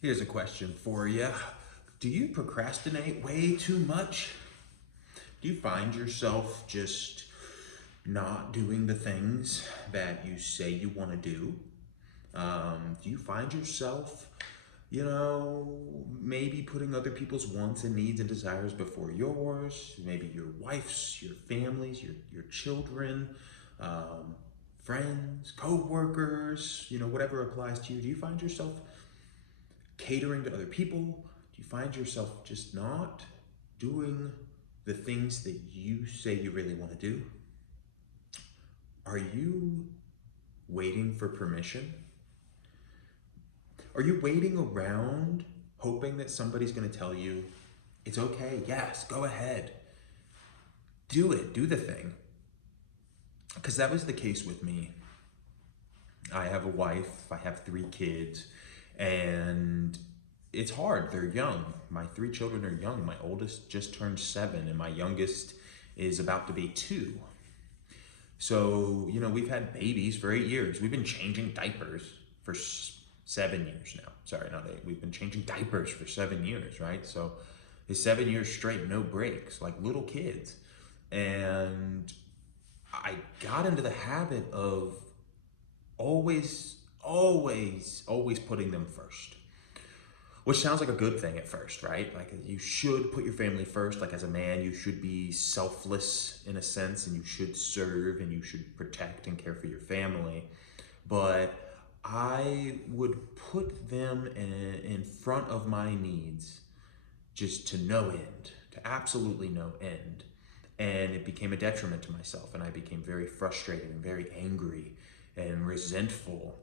Here's a question for you. Do you procrastinate way too much? Do you find yourself just not doing the things that you say you want to do? Do you find yourself, maybe putting other people's wants and needs and desires before yours? Maybe your wife's, your family's, your children, um, friends, co-workers, whatever applies to you. Do you find yourself catering to other people? Do you find yourself just not doing the things that you say you really want to do? Are you waiting for permission? Are you waiting around hoping that somebody's going to tell you, it's okay, yes, go ahead, do it, do the thing? Because that was the case with me. I have a wife, I have 3 kids, and it's hard. They're young. My 3 children are young. My oldest just turned 7, and my youngest is about to be 2. So, we've had babies for 8 years. We've been changing diapers for 7 years now. Sorry, not 8. We've been changing diapers for 7 years, right? So it's 7 years straight, no breaks, like little kids. And I got into the habit of always putting them first. Which sounds like a good thing at first, right? Like you should put your family first. Like as a man, you should be selfless in a sense, and you should serve and you should protect and care for your family. But I would put them in front of my needs just to no end, to absolutely no end. And it became a detriment to myself, and I became very frustrated and very angry and resentful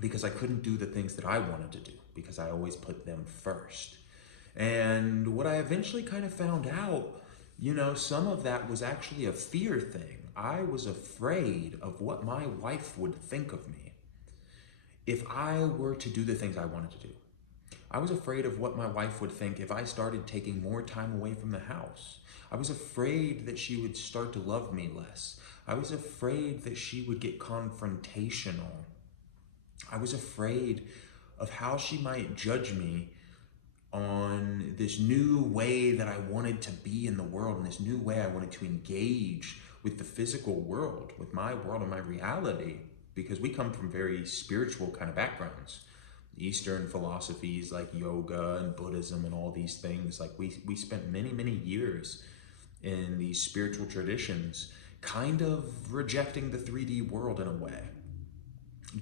because I couldn't do the things that I wanted to do because I always put them first. And what I eventually kind of found out, some of that was actually a fear thing. I was afraid of what my wife would think of me if I were to do the things I wanted to do. I was afraid of what my wife would think if I started taking more time away from the house. I was afraid that she would start to love me less. I was afraid that she would get confrontational. I was afraid of how she might judge me on this new way that I wanted to be in the world, and this new way I wanted to engage with the physical world, with my world and my reality, because we come from very spiritual kind of backgrounds. Eastern philosophies like yoga and Buddhism and all these things, like we spent many years in these spiritual traditions kind of rejecting the 3D world in a way,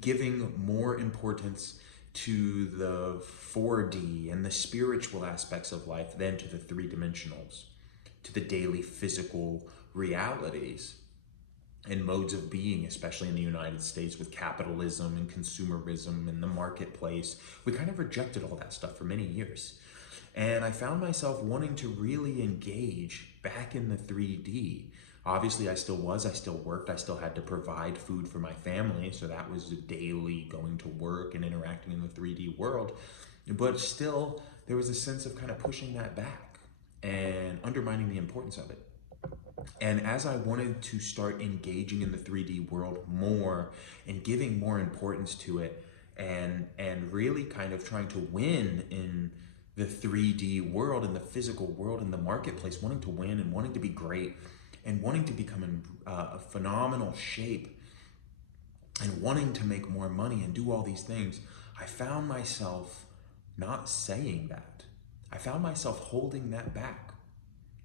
giving more importance to the 4D and the spiritual aspects of life than to the 3 dimensionals, to the daily physical realities and modes of being, especially in the United States with capitalism and consumerism and the marketplace. We kind of rejected all that stuff for many years. And I found myself wanting to really engage back in the 3D. Obviously, I still worked, I still had to provide food for my family, so that was daily going to work and interacting in the 3D world. But still, there was a sense of kind of pushing that back and undermining the importance of it. And as I wanted to start engaging in the 3D world more and giving more importance to it, and really kind of trying to win in the 3D world, in the physical world, in the marketplace, wanting to win and wanting to be great and wanting to become in a phenomenal shape and wanting to make more money and do all these things, I found myself not saying that. I found myself holding that back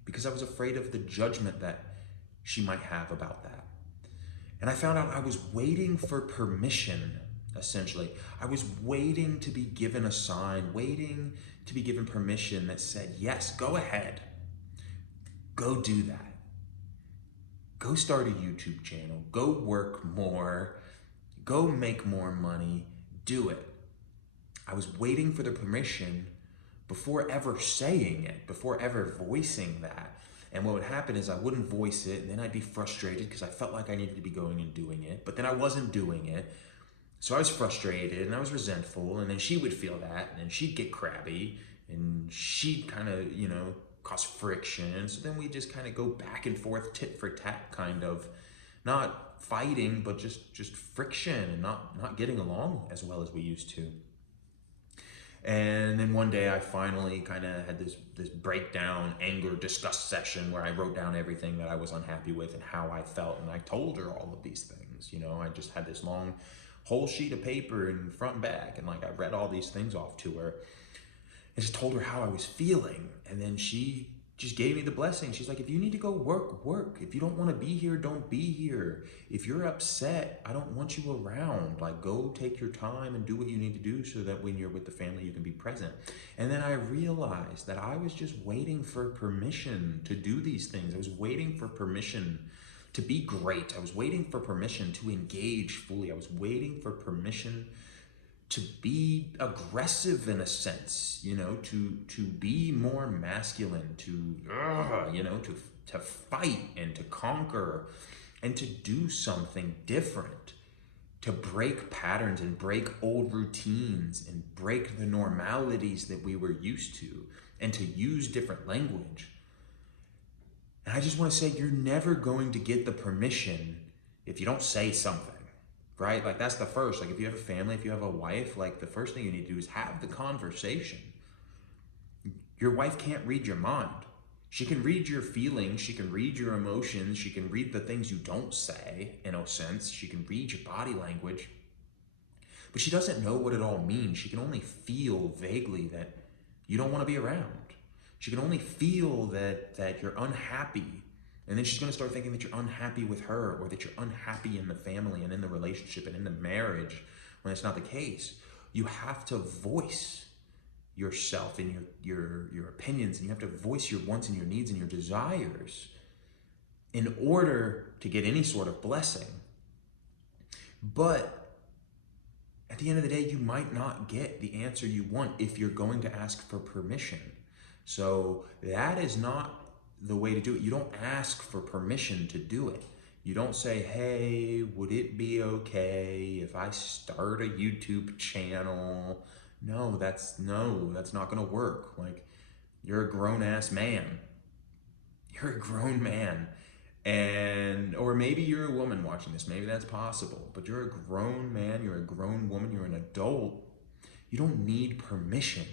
because I was afraid of the judgment that she might have about that. And I found out I was waiting for permission, essentially. I was waiting to be given a sign, waiting to be given permission that said, yes, go ahead. Go do that. Go start a YouTube channel. Go work more. Go make more money. Do it. I was waiting for the permission before ever saying it, before ever voicing that. And what would happen is I wouldn't voice it, and then I'd be frustrated because I felt like I needed to be going and doing it, but then I wasn't doing it. So I was frustrated and I was resentful, and then she would feel that, and then she'd get crabby, and she'd kind of, cause friction. So then we just kind of go back and forth, tit for tat, kind of, not fighting, but just friction and not getting along as well as we used to. And then one day I finally kind of had this breakdown, anger, disgust session where I wrote down everything that I was unhappy with and how I felt. And I told her all of these things. You know, I just had this long whole sheet of paper in front and back. And like I read all these things off to her and just told her how I was feeling. And then she just gave me the blessing. She's like, if you need to go work, work. If you don't want to be here, don't be here. If you're upset, I don't want you around. Like, go take your time and do what you need to do so that when you're with the family, you can be present. And then I realized that I was just waiting for permission to do these things. I was waiting for permission to be great. I was waiting for permission to engage fully. I was waiting for permission to be aggressive in a sense, you know, to be more masculine, you know, to fight and to conquer and to do something different, to break patterns and break old routines and break the normalities that we were used to and to use different language. And I just want to say, you're never going to get the permission if you don't say something. Right? Like that's the first, like if you have a family, if you have a wife, like the first thing you need to do is have the conversation. Your wife can't read your mind. She can read your feelings. She can read your emotions. She can read the things you don't say, in a sense. She can read your body language. But she doesn't know what it all means. She can only feel vaguely that you don't want to be around. She can only feel that you're unhappy. And then she's going to start thinking that you're unhappy with her or that you're unhappy in the family and in the relationship and in the marriage when it's not the case. You have to voice yourself and your opinions, and you have to voice your wants and your needs and your desires in order to get any sort of blessing. But at the end of the day, you might not get the answer you want if you're going to ask for permission. So that is not the way to do it. You don't ask for permission to do it. You don't say, hey, would it be okay if I start a YouTube channel? No, that's not gonna work. Like, you're a grown ass man. You're a grown man. Or maybe you're a woman watching this, maybe that's possible, but you're a grown man, you're a grown woman, you're an adult. You don't need permission.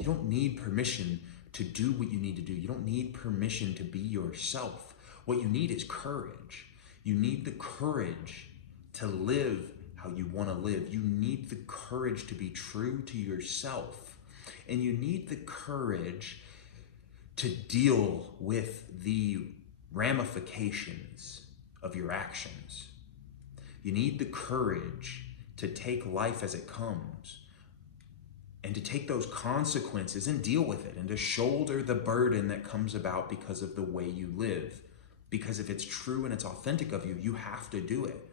You don't need permission to do what you need to do. You don't need permission to be yourself. What you need is courage. You need the courage to live how you want to live. You need the courage to be true to yourself. And you need the courage to deal with the ramifications of your actions. You need the courage to take life as it comes and to take those consequences and deal with it and to shoulder the burden that comes about because of the way you live. Because if it's true and it's authentic of you, you have to do it.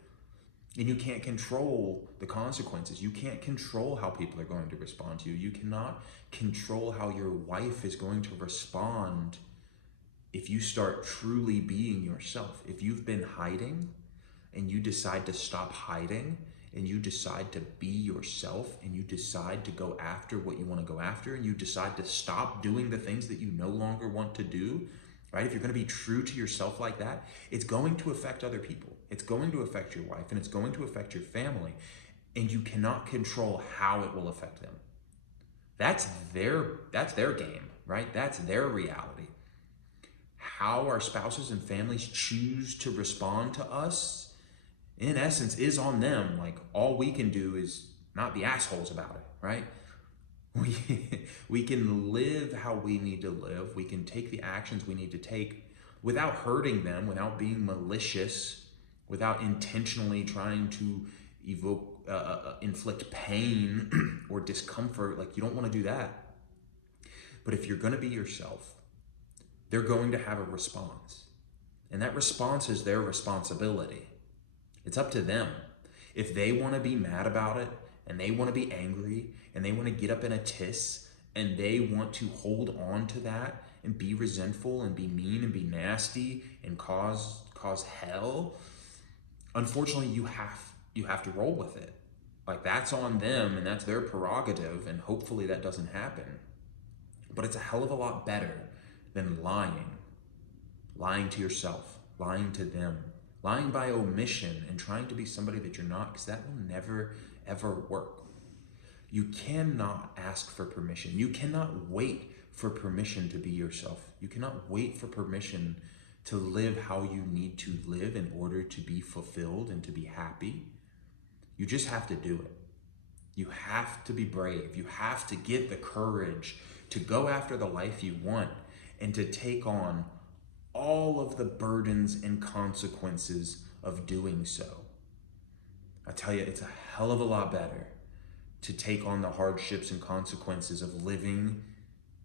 And you can't control the consequences. You can't control how people are going to respond to you. You cannot control how your wife is going to respond if you start truly being yourself. If you've been hiding and you decide to stop hiding, and you decide to be yourself, and you decide to go after what you want to go after, and you decide to stop doing the things that you no longer want to do, right? If you're going to be true to yourself like that, it's going to affect other people. It's going to affect your wife, and it's going to affect your family, and you cannot control how it will affect them. That's their game, right? That's their reality. How our spouses and families choose to respond to us, in essence, is on them. Like, all we can do is not be assholes about it, right? We can live how we need to live. We can take the actions we need to take without hurting them, without being malicious, without intentionally trying to inflict pain or discomfort. Like, you don't want to do that. But if you're going to be yourself, they're going to have a response. And that response is their responsibility. It's up to them. If they want to be mad about it, and they want to be angry, and they want to get up in a tiss, and they want to hold on to that and be resentful and be mean and be nasty and cause hell, unfortunately, you have to roll with it. Like, that's on them, and that's their prerogative, and hopefully that doesn't happen. But it's a hell of a lot better than lying to yourself, lying to them, lying by omission and trying to be somebody that you're not, because that will never, ever work. You cannot ask for permission. You cannot wait for permission to be yourself. You cannot wait for permission to live how you need to live in order to be fulfilled and to be happy. You just have to do it. You have to be brave. You have to get the courage to go after the life you want and to take on all of the burdens and consequences of doing so. I tell you, it's a hell of a lot better to take on the hardships and consequences of living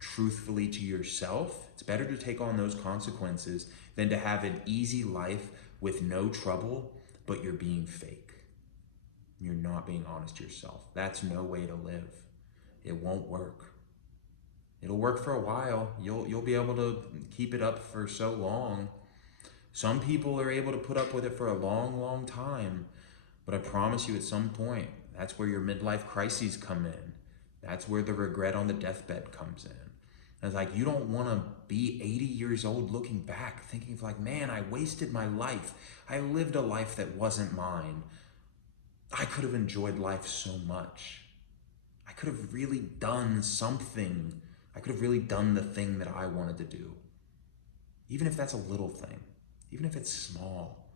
truthfully to yourself. It's better to take on those consequences than to have an easy life with no trouble, but you're being fake. You're not being honest to yourself. That's no way to live. It won't work. It'll work for a while. You'll be able to keep it up for so long. Some people are able to put up with it for a long, long time. But I promise you, at some point, that's where your midlife crises come in. That's where the regret on the deathbed comes in. And it's like, you don't want to be 80 years old looking back, thinking of like, man, I wasted my life. I lived a life that wasn't mine. I could have enjoyed life so much. I could have really done something. I could have really done the thing that I wanted to do. Even if that's a little thing, even if it's small.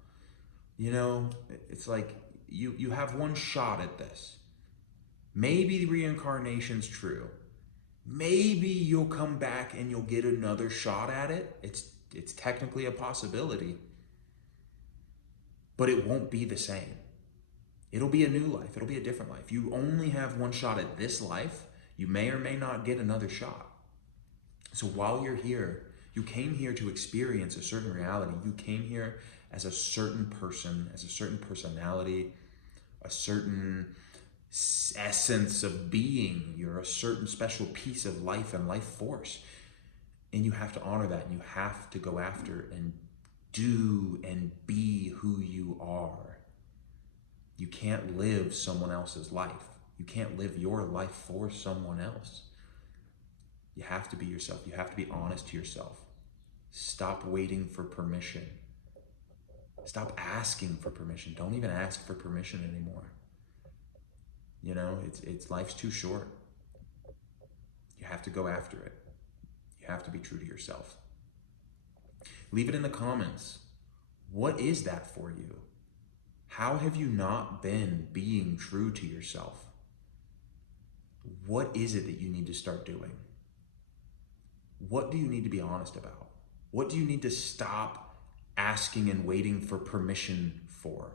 You know, it's like you have one shot at this. Maybe reincarnation's true. Maybe you'll come back and you'll get another shot at it. It's technically a possibility. But it won't be the same. It'll be a new life. It'll be a different life. You only have one shot at this life. You may or may not get another shot. So while you're here, you came here to experience a certain reality. You came here as a certain person, as a certain personality, a certain essence of being. You're a certain special piece of life and life force. And you have to honor that. And you have to go after and do and be who you are. You can't live someone else's life. You can't live your life for someone else. You have to be yourself. You have to be honest to yourself. Stop waiting for permission. Stop asking for permission. Don't even ask for permission anymore. You know, it's life's too short. You have to go after it. You have to be true to yourself. Leave it in the comments. What is that for you? How have you not been being true to yourself? What is it that you need to start doing? What do you need to be honest about? What do you need to stop asking and waiting for permission for?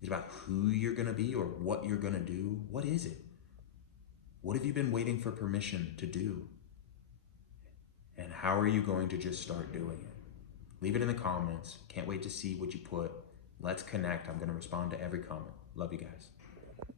Is it about who you're going to be or what you're going to do? What is it? What have you been waiting for permission to do? And how are you going to just start doing it? Leave it in the comments. Can't wait to see what you put. Let's connect. I'm going to respond to every comment. Love you guys.